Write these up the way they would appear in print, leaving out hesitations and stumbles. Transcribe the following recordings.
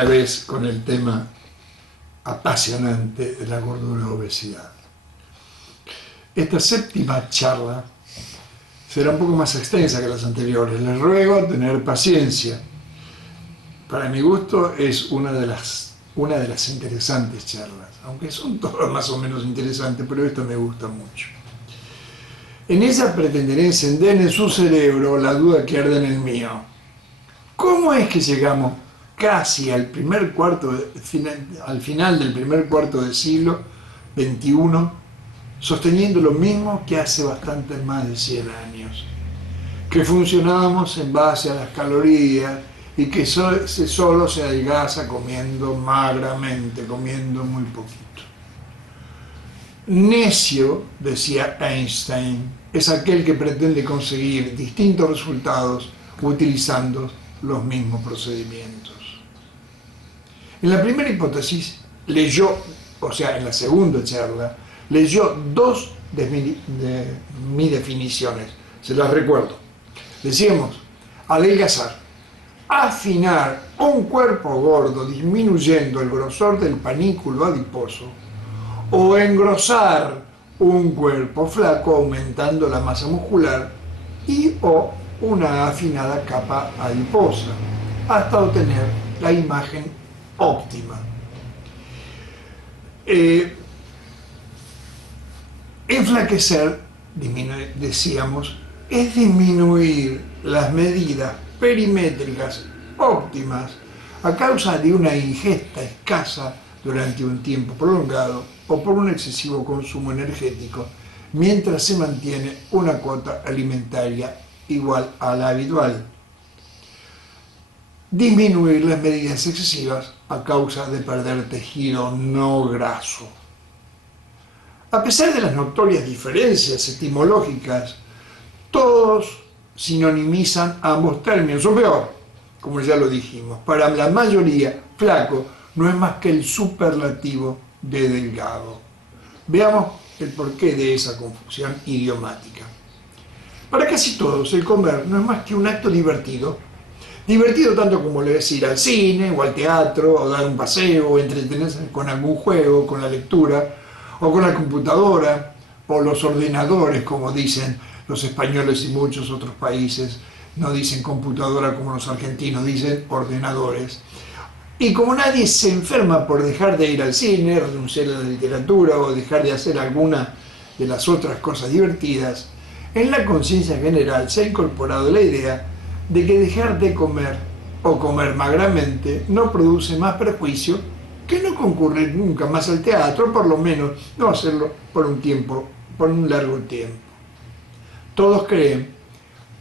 otra vez con el tema apasionante de la gordura y obesidad. Esta séptima charla será un poco más extensa que las anteriores. Les ruego tener paciencia. Para mi gusto es una de las interesantes charlas, aunque son todas más o menos interesantes, pero esta me gusta mucho. En ella pretenderé encender en su cerebro la duda que arde en el mío. ¿Cómo es que llegamos casi al final del primer cuarto del siglo XXI sosteniendo lo mismo que hace bastante más de 100 años? Que funcionábamos en base a las calorías y que solo se adelgaza comiendo magramente, comiendo muy poquito. Necio, decía Einstein, es aquel que pretende conseguir distintos resultados utilizando los mismos procedimientos. En la primera hipótesis leyó, o sea, en la segunda charla, leyó dos de mis definiciones, se las recuerdo. Decíamos, adelgazar, afinar un cuerpo gordo disminuyendo el grosor del panículo adiposo, o engrosar un cuerpo flaco aumentando la masa muscular y o una afinada capa adiposa, hasta obtener la imagen óptima. Enflaquecer, decíamos, es disminuir las medidas perimétricas óptimas a causa de una ingesta escasa durante un tiempo prolongado o por un excesivo consumo energético, mientras se mantiene una cuota alimentaria igual a la habitual. Disminuir las medidas excesivas a causa de perder tejido no graso. A pesar de las notorias diferencias etimológicas, todos sinonimizan ambos términos, o peor, como ya lo dijimos, para la mayoría, flaco no es más que el superlativo de delgado. Veamos el porqué de esa confusión idiomática. Para casi todos, el comer no es más que un acto divertido tanto como ir al cine o al teatro, o dar un paseo, o entretenerse con algún juego, con la lectura, o con la computadora, o los ordenadores, como dicen los españoles y muchos otros países. No dicen computadora como los argentinos, dicen ordenadores. Y como nadie se enferma por dejar de ir al cine, renunciar a la literatura o dejar de hacer alguna de las otras cosas divertidas, en la conciencia general se ha incorporado la idea de que dejar de comer o comer magramente no produce más perjuicio que no concurrir nunca más al teatro, por lo menos no hacerlo por un largo tiempo. Todos creen,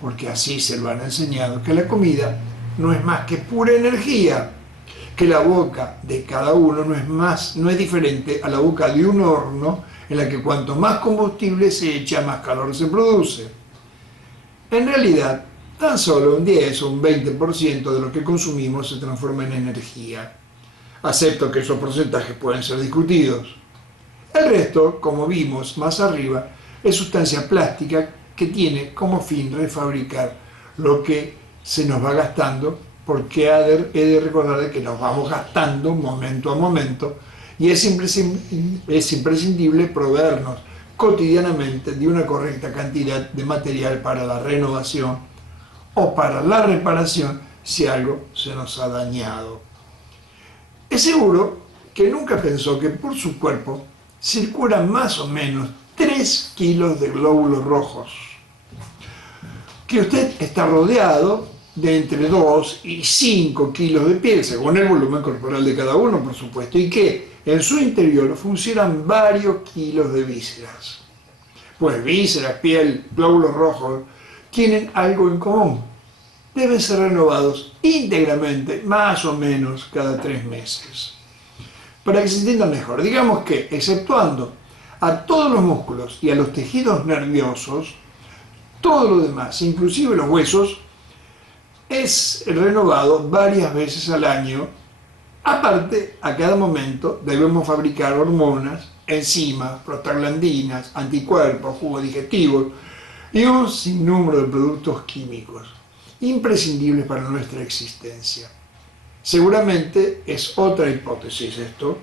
porque así se lo han enseñado, que la comida no es más que pura energía, que la boca de cada uno no es diferente a la boca de un horno en la que cuanto más combustible se echa, más calor se produce. En realidad, tan solo un 10 o un 20% de lo que consumimos se transforma en energía. Acepto que esos porcentajes pueden ser discutidos. El resto, como vimos más arriba, es sustancia plástica que tiene como fin refabricar lo que se nos va gastando, porque he de recordar que nos vamos gastando momento a momento y es imprescindible proveernos cotidianamente de una correcta cantidad de material para la renovación o para la reparación si algo se nos ha dañado. Es seguro que nunca pensó que por su cuerpo circulan más o menos 3 kilos de glóbulos rojos, que usted está rodeado de entre 2 y 5 kilos de piel, según el volumen corporal de cada uno, por supuesto, y que en su interior funcionan varios kilos de vísceras. Pues vísceras, piel, glóbulos rojos tienen algo en común. Deben ser renovados íntegramente, más o menos cada 3 meses. Para que se entienda mejor, digamos que, exceptuando a todos los músculos y a los tejidos nerviosos, todo lo demás, inclusive los huesos, es renovado varias veces al año. Aparte, a cada momento debemos fabricar hormonas, enzimas, prostaglandinas, anticuerpos, jugos digestivos y un sinnúmero de productos químicos imprescindibles para nuestra existencia. Seguramente es otra hipótesis esto.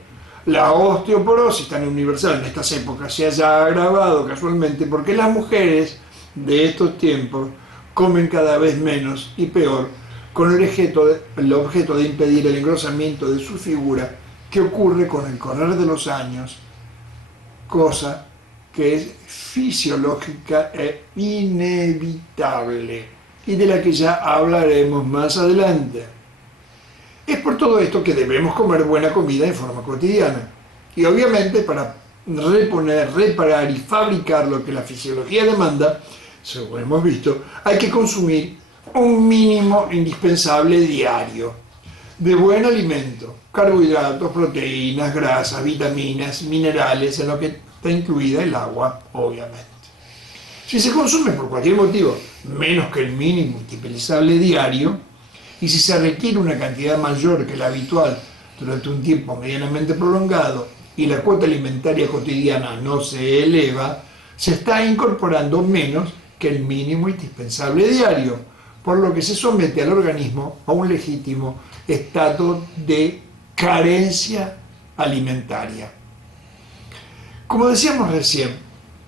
La osteoporosis tan universal en estas épocas se haya agravado casualmente porque las mujeres de estos tiempos comen cada vez menos y peor con el objeto de impedir el engrosamiento de su figura que ocurre con el correr de los años, cosa que es fisiológica e inevitable y de la que ya hablaremos más adelante. Es por todo esto que debemos comer buena comida en forma cotidiana. Y obviamente para reponer, reparar y fabricar lo que la fisiología demanda, según hemos visto, hay que consumir un mínimo indispensable diario de buen alimento, carbohidratos, proteínas, grasas, vitaminas, minerales, en lo que está incluida el agua, obviamente. Si se consume por cualquier motivo menos que el mínimo indispensable diario, y si se requiere una cantidad mayor que la habitual durante un tiempo medianamente prolongado y la cuota alimentaria cotidiana no se eleva, se está incorporando menos que el mínimo indispensable diario, por lo que se somete al organismo a un legítimo estado de carencia alimentaria. Como decíamos recién,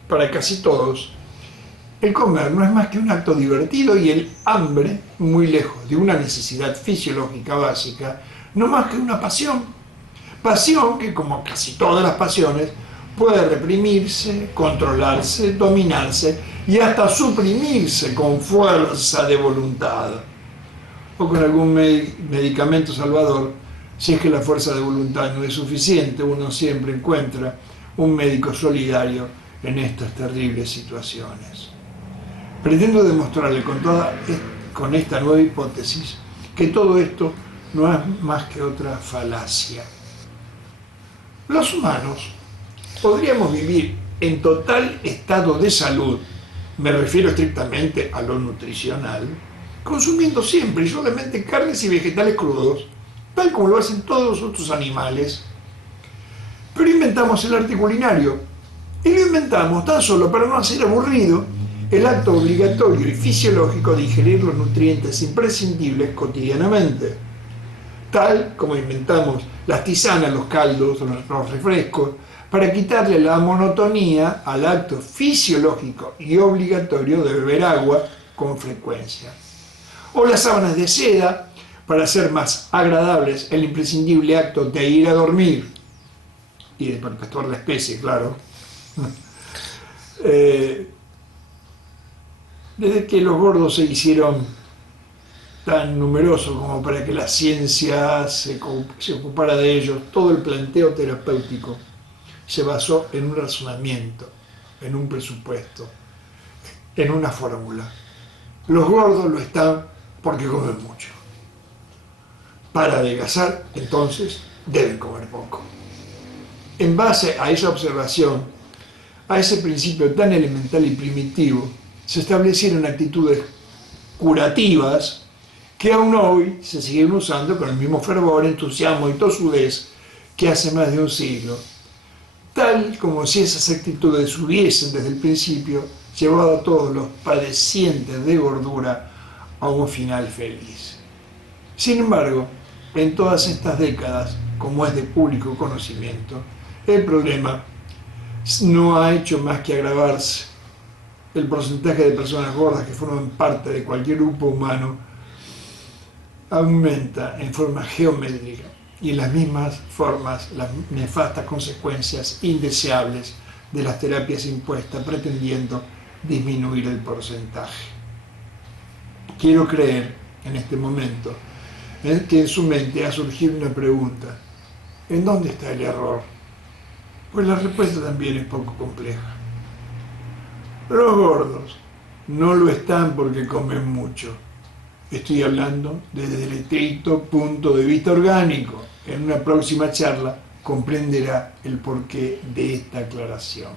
para casi todos, el comer no es más que un acto divertido y el hambre, muy lejos de una necesidad fisiológica básica, no más que una pasión. Pasión que, como casi todas las pasiones, puede reprimirse, controlarse, dominarse y hasta suprimirse con fuerza de voluntad. O con algún medicamento salvador, si es que la fuerza de voluntad no es suficiente, uno siempre encuentra un médico solidario en estas terribles situaciones. Pretendo demostrarle con esta nueva hipótesis que todo esto no es más que otra falacia. Los humanos podríamos vivir en total estado de salud, me refiero estrictamente a lo nutricional, consumiendo siempre y solamente carnes y vegetales crudos, tal como lo hacen todos los otros animales. Pero inventamos el arte culinario, y lo inventamos tan solo para no hacer aburrido el acto obligatorio y fisiológico de ingerir los nutrientes imprescindibles cotidianamente, tal como inventamos las tisanas, los caldos, los refrescos, para quitarle la monotonía al acto fisiológico y obligatorio de beber agua con frecuencia, o las sábanas de seda para hacer más agradables el imprescindible acto de ir a dormir y de perpetuar la especie, claro. Desde que los gordos se hicieron tan numerosos como para que la ciencia se ocupara de ellos, todo el planteo terapéutico se basó en un razonamiento, en un presupuesto, en una fórmula. Los gordos lo están porque comen mucho. Para adelgazar, entonces, deben comer poco. En base a esa observación, a ese principio tan elemental y primitivo, se establecieron actitudes curativas que aún hoy se siguen usando con el mismo fervor, entusiasmo y tosudez que hace más de un siglo, tal como si esas actitudes hubiesen desde el principio llevado a todos los padecientes de gordura a un final feliz. Sin embargo, en todas estas décadas, como es de público conocimiento, el problema no ha hecho más que agravarse. El porcentaje de personas gordas que forman parte de cualquier grupo humano aumenta en forma geométrica y en las mismas formas las nefastas consecuencias indeseables de las terapias impuestas pretendiendo disminuir el porcentaje. Quiero creer en este momento que en su mente ha surgido una pregunta: ¿en dónde está el error? Pues la respuesta también es poco compleja. Los gordos no lo están porque comen mucho. Estoy hablando desde el estricto punto de vista orgánico. En una próxima charla comprenderá el porqué de esta aclaración.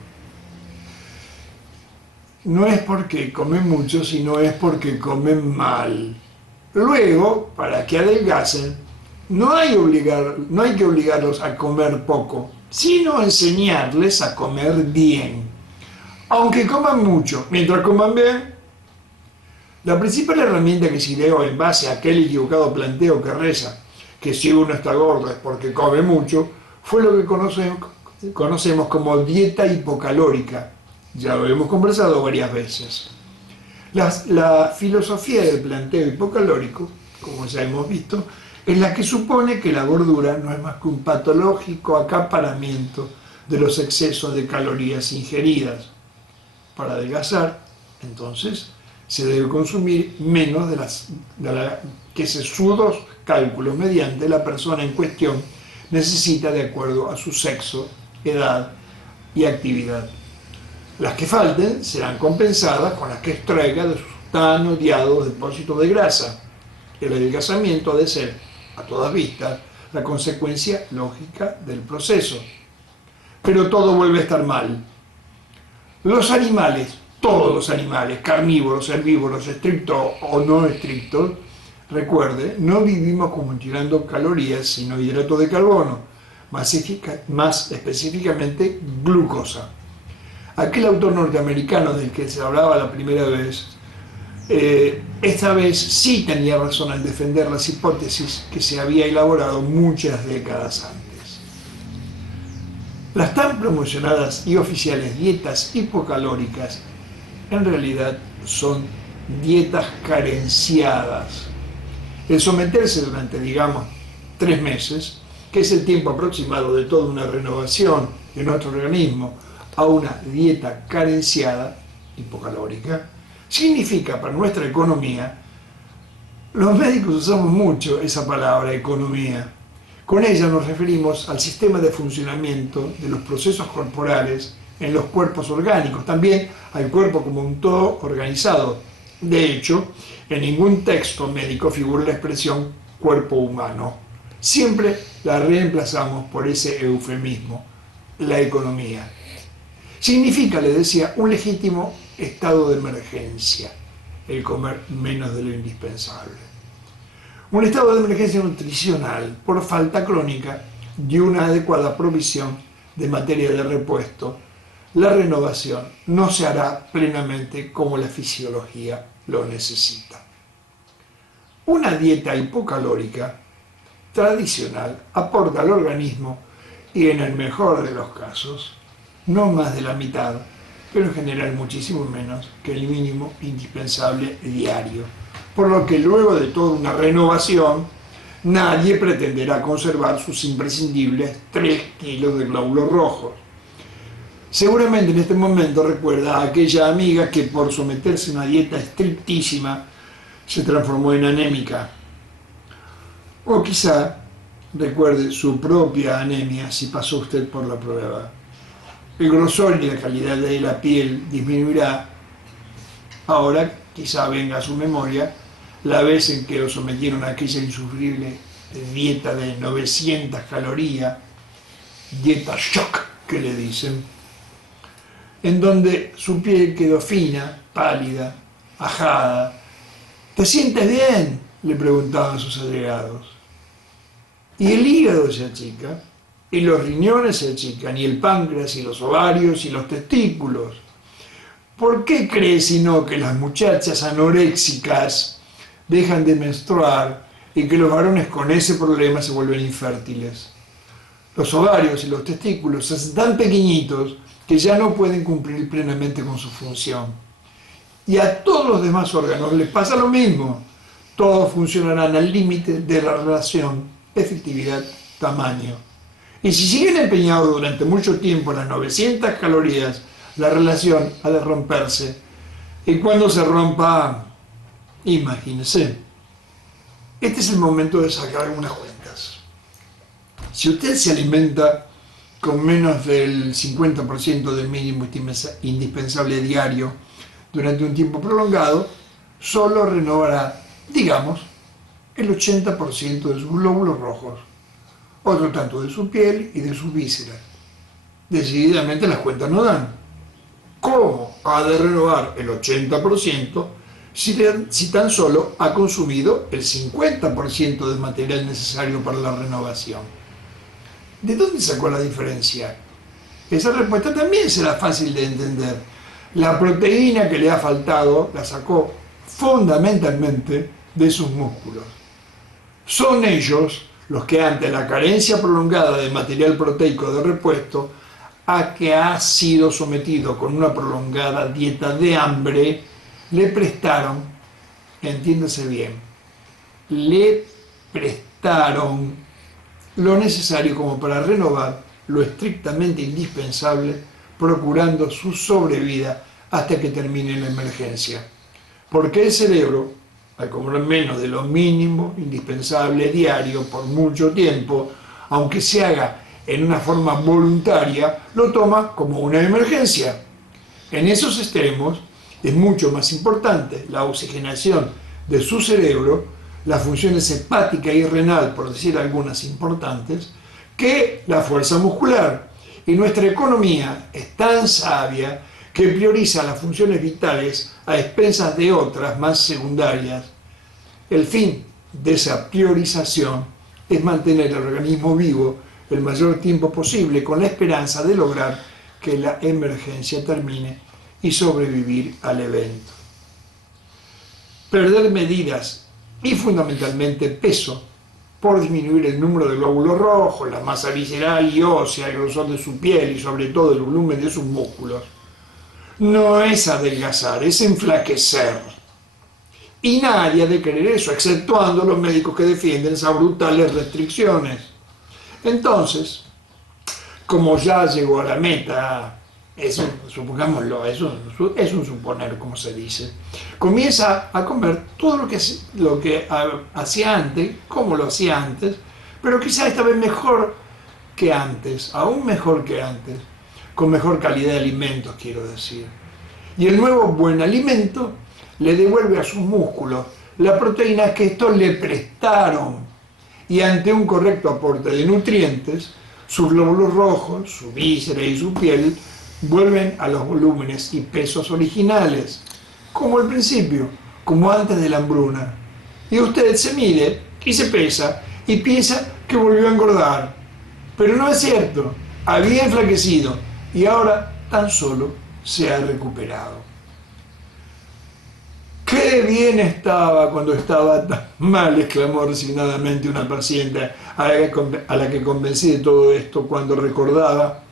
No es porque comen mucho, sino es porque comen mal. Luego, para que adelgacen, no hay que obligarlos a comer poco, sino enseñarles a comer bien. Aunque coman mucho, mientras coman bien. La principal herramienta que se ideó en base a aquel equivocado planteo que reza que si uno está gordo es porque come mucho, fue lo que conocemos como dieta hipocalórica. Ya lo hemos conversado varias veces. La filosofía del planteo hipocalórico, como ya hemos visto, es la que supone que la gordura no es más que un patológico acaparamiento de los excesos de calorías ingeridas. Para adelgazar, entonces, se debe consumir menos que sesudos cálculos mediante la persona en cuestión necesita de acuerdo a su sexo, edad y actividad. Las que falten serán compensadas con las que extraiga de sus tan odiados depósitos de grasa. El adelgazamiento ha de ser, a todas vistas, la consecuencia lógica del proceso. Pero todo vuelve a estar mal. Los animales, todos los animales, carnívoros, herbívoros, estrictos o no estrictos, recuerde, no vivimos acumulando calorías, sino hidratos de carbono, más específicamente glucosa. Aquel autor norteamericano del que se hablaba la primera vez, esta vez sí tenía razón al defender las hipótesis que se había elaborado muchas décadas antes. Las tan promocionadas y oficiales dietas hipocalóricas en realidad son dietas carenciadas. El someterse durante, digamos, 3 meses, que es el tiempo aproximado de toda una renovación de nuestro organismo, a una dieta carenciada, hipocalórica, significa para nuestra economía, los médicos usamos mucho esa palabra economía. Con ella nos referimos al sistema de funcionamiento de los procesos corporales en los cuerpos orgánicos, también al cuerpo como un todo organizado. De hecho, en ningún texto médico figura la expresión cuerpo humano. Siempre la reemplazamos por ese eufemismo, la economía. Significa, le decía, un legítimo estado de emergencia, el comer menos de lo indispensable. Un estado de emergencia nutricional por falta crónica de una adecuada provisión de materia de repuesto. La renovación no se hará plenamente como la fisiología lo necesita. Una dieta hipocalórica tradicional aporta al organismo, y en el mejor de los casos, no más de la mitad, pero en general muchísimo menos que el mínimo indispensable diario. Por lo que luego de toda una renovación, nadie pretenderá conservar sus imprescindibles 3 kilos de glóbulos rojos. Seguramente en este momento recuerda a aquella amiga que por someterse a una dieta estrictísima se transformó en anémica. O quizá recuerde su propia anemia si pasó usted por la prueba. El grosor y la calidad de la piel disminuirá. Ahora quizá venga a su memoria la vez en que lo sometieron a aquella insufrible dieta de 900 calorías, dieta shock que le dicen, en donde su piel quedó fina, pálida, ajada. ¿Te sientes bien?, le preguntaban sus allegados. Y el hígado se achica, y los riñones se achican, y el páncreas, y los ovarios, y los testículos. ¿Por qué cree sino que las muchachas anoréxicas dejan de menstruar y que los varones con ese problema se vuelven infértiles? Los ovarios y los testículos se hacen tan pequeñitos que ya no pueden cumplir plenamente con su función. Y a todos los demás órganos les pasa lo mismo. Todos funcionarán al límite de la relación efectividad-tamaño. Y si siguen empeñados durante mucho tiempo en las 900 calorías, la relación ha de romperse. Y cuando se rompa, imagínese. Este es el momento de sacar algunas cuentas. Si usted se alimenta con menos del 50% del mínimo indispensable diario durante un tiempo prolongado, solo renovará, digamos, el 80% de sus glóbulos rojos, otro tanto de su piel y de sus vísceras. Decididamente las cuentas no dan. ¿Cómo ha de renovar el 80% si tan solo ha consumido el 50% del material necesario para la renovación? ¿De dónde sacó la diferencia? Esa respuesta también será fácil de entender. La proteína que le ha faltado la sacó fundamentalmente de sus músculos. Son ellos los que ante la carencia prolongada de material proteico de repuesto, a que ha sido sometido con una prolongada dieta de hambre, le prestaron, entiéndase bien, le prestaron lo necesario como para renovar lo estrictamente indispensable, procurando su sobrevida hasta que termine la emergencia. Porque el cerebro, al comer menos de lo mínimo indispensable diario por mucho tiempo, aunque se haga en una forma voluntaria, lo toma como una emergencia. En esos extremos es mucho más importante la oxigenación de su cerebro, las funciones hepática y renal, por decir algunas importantes, que la fuerza muscular. Y nuestra economía es tan sabia que prioriza las funciones vitales a expensas de otras más secundarias. El fin de esa priorización es mantener el organismo vivo el mayor tiempo posible con la esperanza de lograr que la emergencia termine y sobrevivir al evento. Perder medidas y fundamentalmente peso por disminuir el número de glóbulos rojos, la masa visceral y ósea, el grosor de su piel y sobre todo el volumen de sus músculos, no es adelgazar, es enflaquecer. Y nadie ha de querer eso, exceptuando los médicos que defienden esas brutales restricciones. Entonces, como ya llegó a la meta, eso, supongámoslo, eso es un suponer, como se dice, comienza a comer todo lo que hacía antes, como lo hacía antes, pero quizá esta vez mejor que antes, aún mejor que antes, con mejor calidad de alimentos, quiero decir. Y el nuevo buen alimento le devuelve a sus músculos la proteína que estos le prestaron, y ante un correcto aporte de nutrientes, sus glóbulos rojos, su víscera y su piel vuelven a los volúmenes y pesos originales, como al principio, como antes de la hambruna. Y usted se mide y se pesa y piensa que volvió a engordar. Pero no es cierto, había enflaquecido y ahora tan solo se ha recuperado. ¡Qué bien estaba cuando estaba tan mal!, exclamó resignadamente una paciente a la que convencí de todo esto cuando recordaba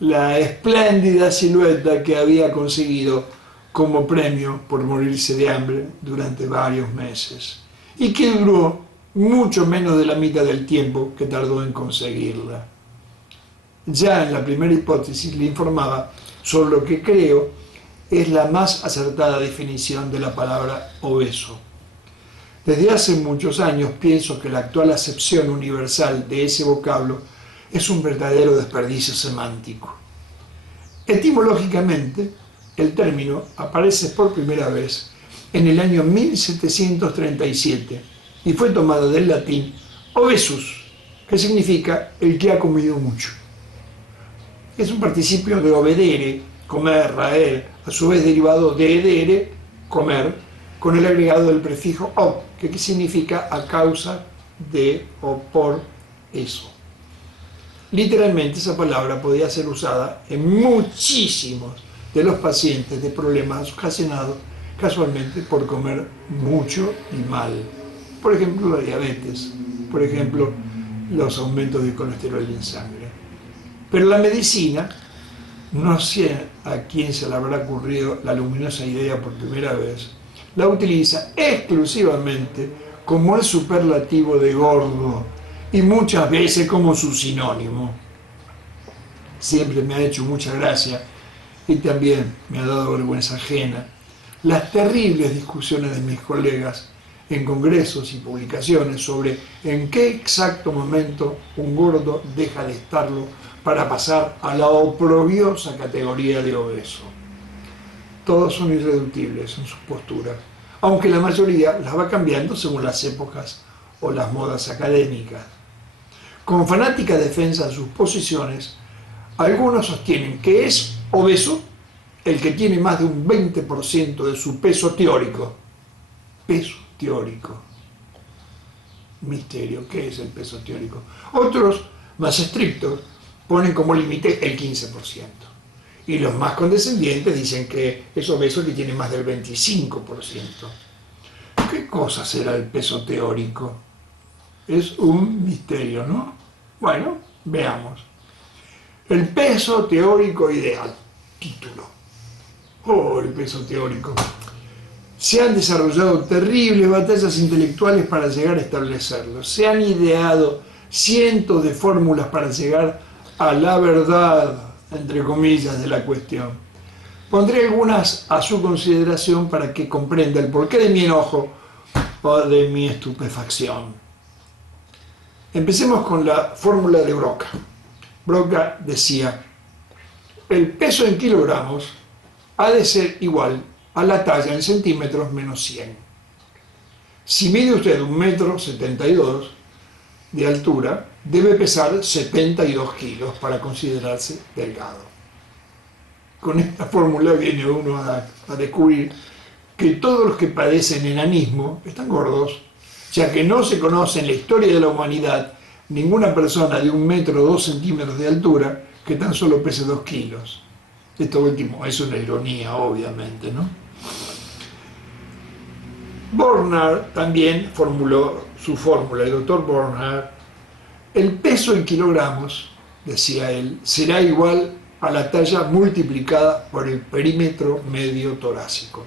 la espléndida silueta que había conseguido como premio por morirse de hambre durante varios meses y que duró mucho menos de la mitad del tiempo que tardó en conseguirla. Ya en la primera hipótesis le informaba sobre lo que creo es la más acertada definición de la palabra obeso. Desde hace muchos años pienso que la actual acepción universal de ese vocablo es un verdadero desperdicio semántico. Etimológicamente, el término aparece por primera vez en el año 1737 y fue tomado del latín obesus, que significa el que ha comido mucho. Es un participio de obedere, comer, raer, a su vez derivado de edere, comer, con el agregado del prefijo ob, que significa a causa de o por eso. Literalmente esa palabra podía ser usada en muchísimos de los pacientes de problemas ocasionados casualmente por comer mucho y mal. Por ejemplo, la diabetes, por ejemplo, los aumentos de colesterol en sangre. Pero la medicina, no sé a quién se le habrá ocurrido la luminosa idea por primera vez, la utiliza exclusivamente como el superlativo de gordo y muchas veces como su sinónimo. Siempre me ha hecho mucha gracia y también me ha dado vergüenza ajena las terribles discusiones de mis colegas en congresos y publicaciones sobre en qué exacto momento un gordo deja de estarlo para pasar a la oprobiosa categoría de obeso. Todos son irreductibles en sus posturas, aunque la mayoría las va cambiando según las épocas o las modas académicas. Con fanática defensa de sus posiciones, algunos sostienen que es obeso el que tiene más de un 20% de su peso teórico. Peso teórico. Misterio, ¿qué es el peso teórico? Otros, más estrictos, ponen como límite el 15%. Y los más condescendientes dicen que es obeso el que tiene más del 25%. ¿Qué cosa será el peso teórico? es un misterio, ¿no? Bueno, veamos. El peso teórico ideal. Título. Oh, el peso teórico. Se han desarrollado terribles batallas intelectuales para llegar a establecerlo. Se han ideado cientos de fórmulas para llegar a la verdad, entre comillas, de la cuestión. Pondré algunas a su consideración para que comprenda el porqué de mi enojo o de mi estupefacción. Empecemos con la fórmula de Broca. Broca decía, el peso en kilogramos ha de ser igual a la talla en centímetros menos 100. Si mide usted 1,72 m de altura, debe pesar 72 kilos para considerarse delgado. Con esta fórmula viene uno a descubrir que todos los que padecen enanismo están gordos, ya que no se conoce en la historia de la humanidad ninguna persona de 1 metro o 2 centímetros de altura que tan solo pese 2 kilos. Esto último es una ironía, obviamente, ¿no? Bernard también formuló su fórmula, el doctor Bernard. El peso en kilogramos, decía él, será igual a la talla multiplicada por el perímetro medio torácico.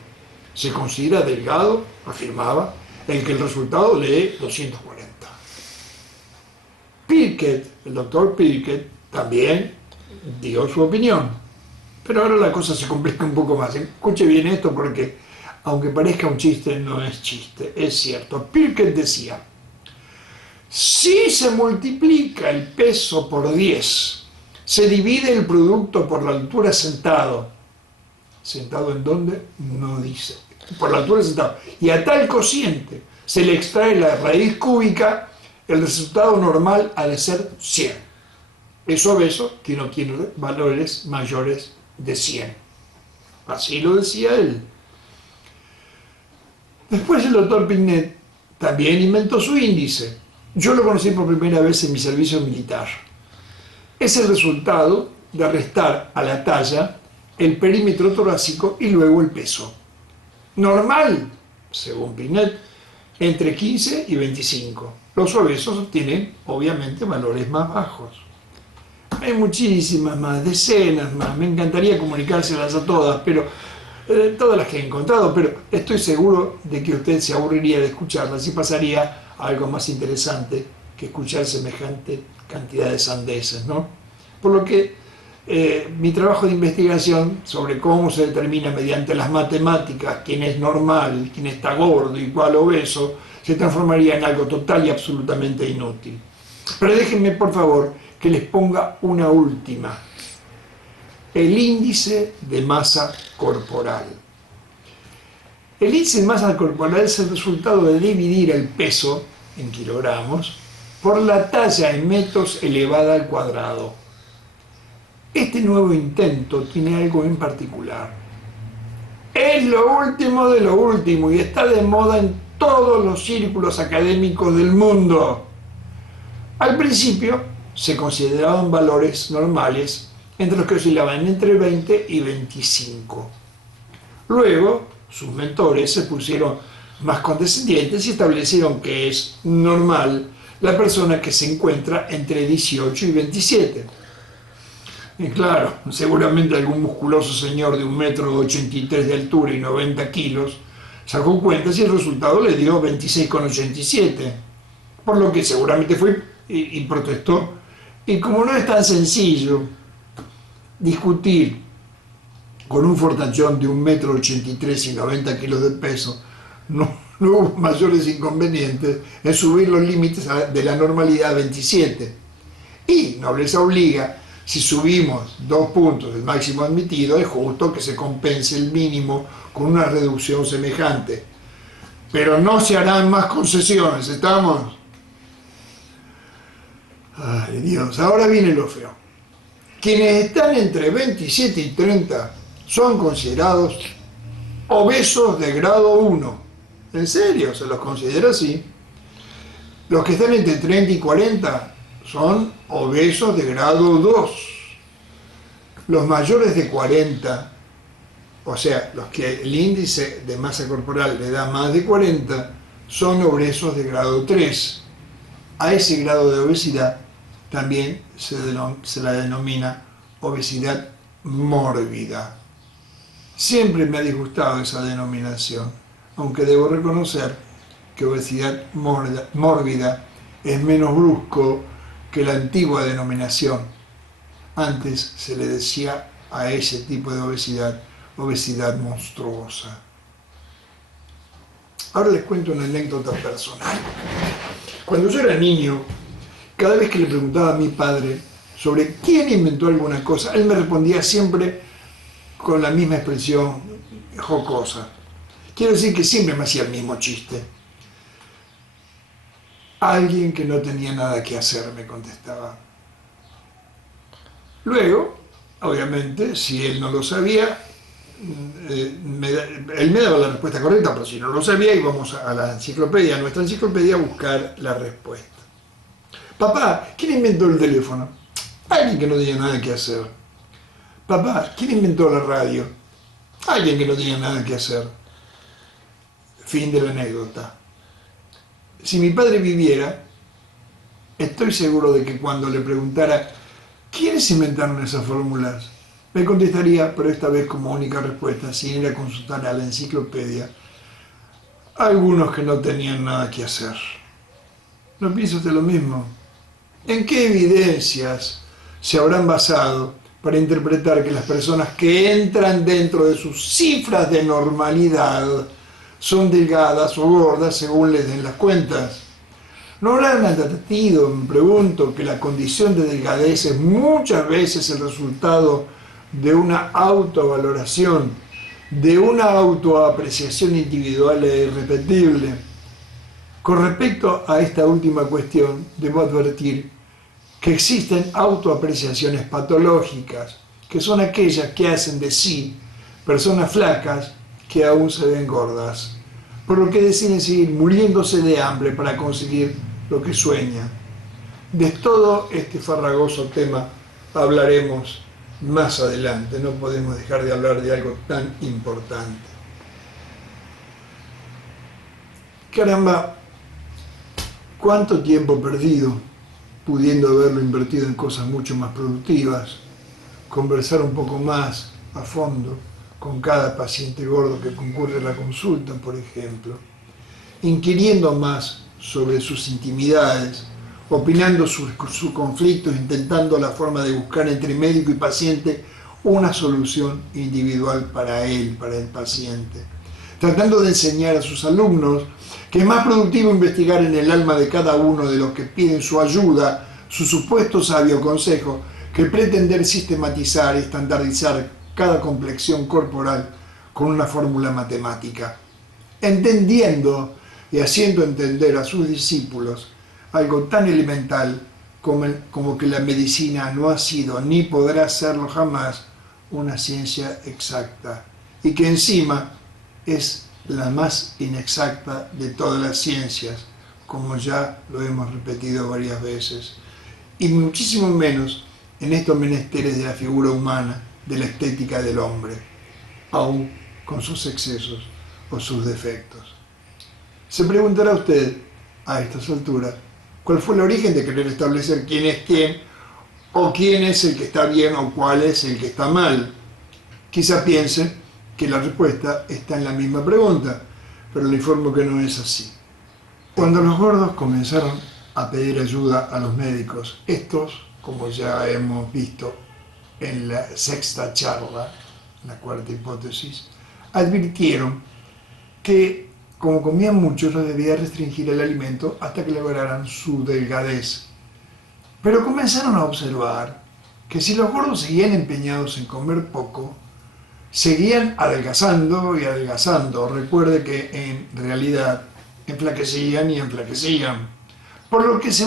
Se considera delgado, afirmaba, el que el resultado le dé 240. Piquet, el doctor Piquet, también dio su opinión. Pero ahora la cosa se complica un poco más. Escuche bien esto porque, aunque parezca un chiste, no es chiste, es cierto. Piquet decía, si se multiplica el peso por 10, se divide el producto por la altura sentado. ¿Sentado en dónde? No dice. Por la altura sentado. Y a tal cociente se le extrae la raíz cúbica, el resultado normal ha de ser 100. Es obeso que no tiene valores mayores de 100. Así lo decía él. Después el doctor Pinet también inventó su índice. Yo lo conocí por primera vez en mi servicio militar. Es el resultado de restar a la talla el perímetro torácico y luego el peso. Normal, según Pinet, entre 15 y 25. Los obesos tienen, obviamente, valores más bajos. Hay muchísimas más, decenas más. Me encantaría comunicárselas a todas, pero todas las que he encontrado, pero estoy seguro de que usted se aburriría de escucharlas y pasaría a algo más interesante que escuchar semejante cantidad de sandeces, ¿no? Por lo que mi trabajo de investigación sobre cómo se determina mediante las matemáticas quién es normal, quién está gordo y cuál obeso, se transformaría en algo total y absolutamente inútil. Pero déjenme, por favor, que les ponga una última. El índice de masa corporal. El índice de masa corporal es el resultado de dividir el peso en kilogramos por la talla en metros elevada al cuadrado. Este nuevo intento tiene algo en particular. Es lo último de lo último y está de moda en todos los círculos académicos del mundo. Al principio se consideraban valores normales entre los que oscilaban entre 20 y 25. Luego, sus mentores se pusieron más condescendientes y establecieron que es normal la persona que se encuentra entre 18 y 27. Y claro, seguramente algún musculoso señor de 1,83 m de altura y 90 kilos sacó cuentas y el resultado le dio 26,87. Por lo que seguramente fue y protestó. Y como no es tan sencillo discutir con un fortachón de 1,83 m y 90 kilos de peso, no hubo mayores inconvenientes en subir los límites de la normalidad a 27. Y nobleza obliga, si subimos 2 puntos del máximo admitido, es justo que se compense el mínimo con una reducción semejante. Pero no se harán más concesiones, ¿estamos? Ay, Dios, ahora viene lo feo. Quienes están entre 27 y 30 son considerados obesos de grado 1. ¿En serio? ¿Se los considera así? Los que están entre 30 y 40 son obesos de grado 2. Los mayores de 40, o sea, los que el índice de masa corporal le da más de 40, son obesos de grado 3. A ese grado de obesidad también se la denomina obesidad mórbida. Siempre me ha disgustado esa denominación, aunque debo reconocer que obesidad mórbida es menos brusco que la antigua denominación. Antes se le decía a ese tipo de obesidad, obesidad monstruosa. Ahora les cuento una anécdota personal. Cuando yo era niño, cada vez que le preguntaba a mi padre sobre quién inventó alguna cosa, él me respondía siempre con la misma expresión jocosa. Quiero decir que siempre me hacía el mismo chiste. Alguien que no tenía nada que hacer, me contestaba. Luego, obviamente, si él no lo sabía, él me daba la respuesta correcta, pero si no lo sabía, íbamos a la enciclopedia, a nuestra enciclopedia, a buscar la respuesta. Papá, ¿quién inventó el teléfono? Alguien que no tenía nada que hacer. Papá, ¿quién inventó la radio? Alguien que no tenía nada que hacer. Fin de la anécdota. Si mi padre viviera, estoy seguro de que cuando le preguntara ¿quiénes inventaron esas fórmulas?, me contestaría, pero esta vez como única respuesta, sin ir a consultar a la enciclopedia, algunos que no tenían nada que hacer. ¿No piensa usted lo mismo? ¿En qué evidencias se habrán basado para interpretar que las personas que entran dentro de sus cifras de normalidad son delgadas o gordas según les den las cuentas? ¿No habrán advertido, me pregunto, que la condición de delgadez es muchas veces el resultado de una autovaloración, de una autoapreciación individual e irrepetible? Con respecto a esta última cuestión, debo advertir que existen autoapreciaciones patológicas, que son aquellas que hacen de sí personas flacas que aún se ven gordas, por lo que deciden seguir muriéndose de hambre para conseguir lo que sueñan. De todo este farragoso tema hablaremos más adelante, no podemos dejar de hablar de algo tan importante. Caramba, cuánto tiempo perdido pudiendo haberlo invertido en cosas mucho más productivas, conversar un poco más a fondo con cada paciente gordo que concurre a la consulta, por ejemplo, inquiriendo más sobre sus intimidades, opinando sus conflictos, intentando la forma de buscar entre médico y paciente una solución individual para él, para el paciente, tratando de enseñar a sus alumnos que es más productivo investigar en el alma de cada uno de los que piden su ayuda, su supuesto sabio consejo, que pretender sistematizar y estandarizar cada complexión corporal con una fórmula matemática, entendiendo y haciendo entender a sus discípulos algo tan elemental como que la medicina no ha sido ni podrá serlo jamás una ciencia exacta, y que encima es la más inexacta de todas las ciencias, como ya lo hemos repetido varias veces, y muchísimo menos en estos menesteres de la figura humana, de la estética del hombre, aún con sus excesos o sus defectos. Se preguntará usted, a estas alturas, ¿cuál fue el origen de querer establecer quién es quién, o quién es el que está bien o cuál es el que está mal? Quizá piense que la respuesta está en la misma pregunta, pero le informo que no es así. Cuando los gordos comenzaron a pedir ayuda a los médicos, estos, como ya hemos visto en la sexta charla, la cuarta hipótesis, advirtieron que como comían mucho, no debía restringir el alimento hasta que lograran su delgadez. Pero comenzaron a observar que si los gordos seguían empeñados en comer poco, seguían adelgazando y adelgazando. Recuerde que en realidad enflaquecían y enflaquecían, por lo que se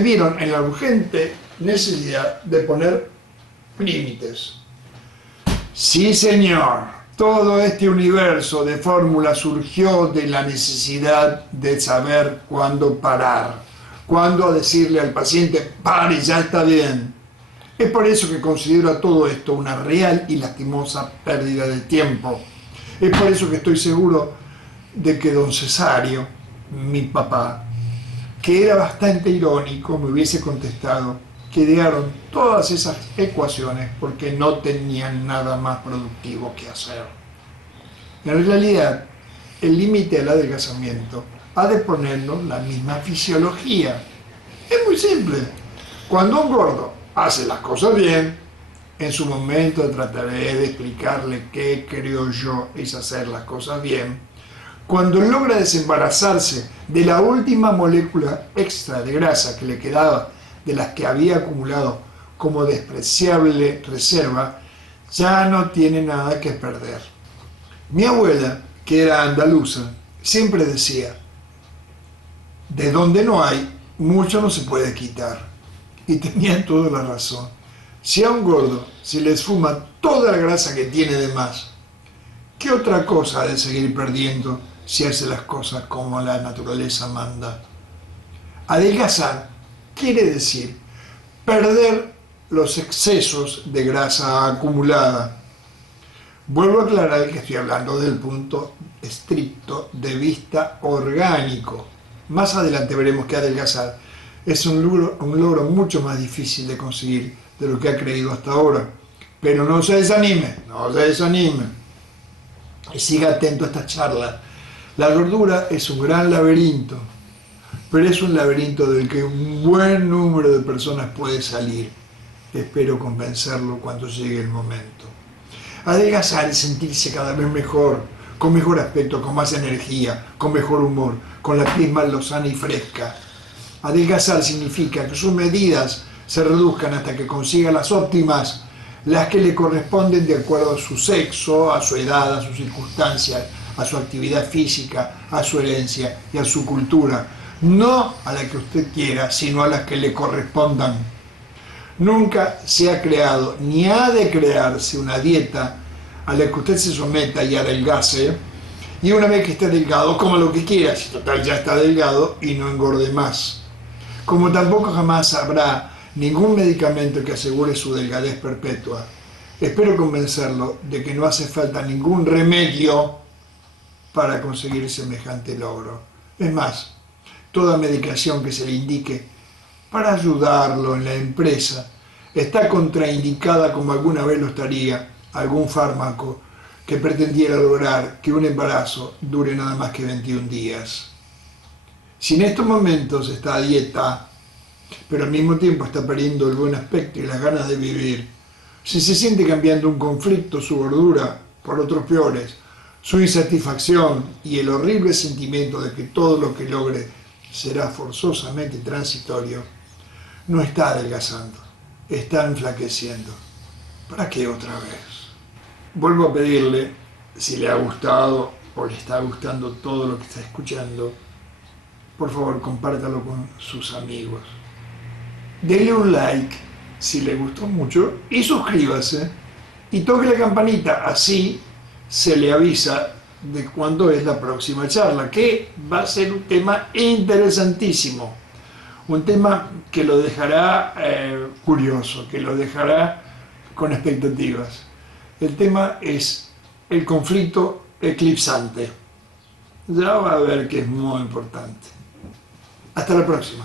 vieron en la urgente necesidad de poner límites. Sí, señor. Todo este universo de fórmulas surgió de la necesidad de saber cuándo parar, cuándo decirle al paciente, pare, ya está bien. Es por eso que considero a todo esto una real y lastimosa pérdida de tiempo. Es por eso que estoy seguro de que don Cesario, mi papá, que era bastante irónico, me hubiese contestado que idearon todas esas ecuaciones porque no tenían nada más productivo que hacer. En realidad, el límite al adelgazamiento ha de ponernos la misma fisiología. Es muy simple. Cuando un gordo hace las cosas bien, en su momento trataré de explicarle qué creo yo es hacer las cosas bien. Cuando logra desembarazarse de la última molécula extra de grasa que le quedaba de las que había acumulado como despreciable reserva, ya no tiene nada que perder. Mi abuela, que era andaluza, siempre decía, de donde no hay, mucho no se puede quitar. Y tenía toda la razón. Si a un gordo se le esfuma toda la grasa que tiene de más, ¿qué otra cosa ha de seguir perdiendo si hace las cosas como la naturaleza manda? Adelgazar quiere decir perder los excesos de grasa acumulada. Vuelvo a aclarar que estoy hablando del punto estricto de vista orgánico. Más adelante veremos que adelgazar es un logro mucho más difícil de conseguir de lo que ha creído hasta ahora. Pero no se desanime, no se desanime. Y siga atento a esta charla. La gordura es un gran laberinto, pero es un laberinto del que un buen número de personas puede salir. Espero convencerlo cuando llegue el momento. Adelgazar es sentirse cada vez mejor, con mejor aspecto, con más energía, con mejor humor, con la piel más lozana y fresca. Adelgazar significa que sus medidas se reduzcan hasta que consiga las óptimas, las que le corresponden de acuerdo a su sexo, a su edad, a sus circunstancias, a su actividad física, a su herencia y a su cultura. No a la que usted quiera, sino a las que le correspondan. Nunca se ha creado ni ha de crearse una dieta a la que usted se someta y adelgace, y una vez que esté delgado, coma lo que quiera, si total ya está delgado, y no engorde más. Como tampoco jamás habrá ningún medicamento que asegure su delgadez perpetua. Espero convencerlo de que no hace falta ningún remedio para conseguir semejante logro. Es más, toda medicación que se le indique para ayudarlo en la empresa está contraindicada como alguna vez lo estaría algún fármaco que pretendiera lograr que un embarazo dure nada más que 21 días. Si en estos momentos está a dieta, pero al mismo tiempo está perdiendo el buen aspecto y las ganas de vivir, si se siente cambiando un conflicto, su gordura, por otros peores, su insatisfacción y el horrible sentimiento de que todo lo que logre será forzosamente transitorio, no está adelgazando, está enflaqueciendo. ¿Para qué otra vez? Vuelvo a pedirle, si le ha gustado o le está gustando todo lo que está escuchando, por favor compártalo con sus amigos. Denle un like si le gustó mucho y suscríbase y toque la campanita, así se le avisa de cuándo es la próxima charla, que va a ser un tema interesantísimo, un tema que lo dejará curioso, que lo dejará con expectativas. El tema es el conflicto eclipsante. Ya va a ver que es muy importante. Hasta la próxima.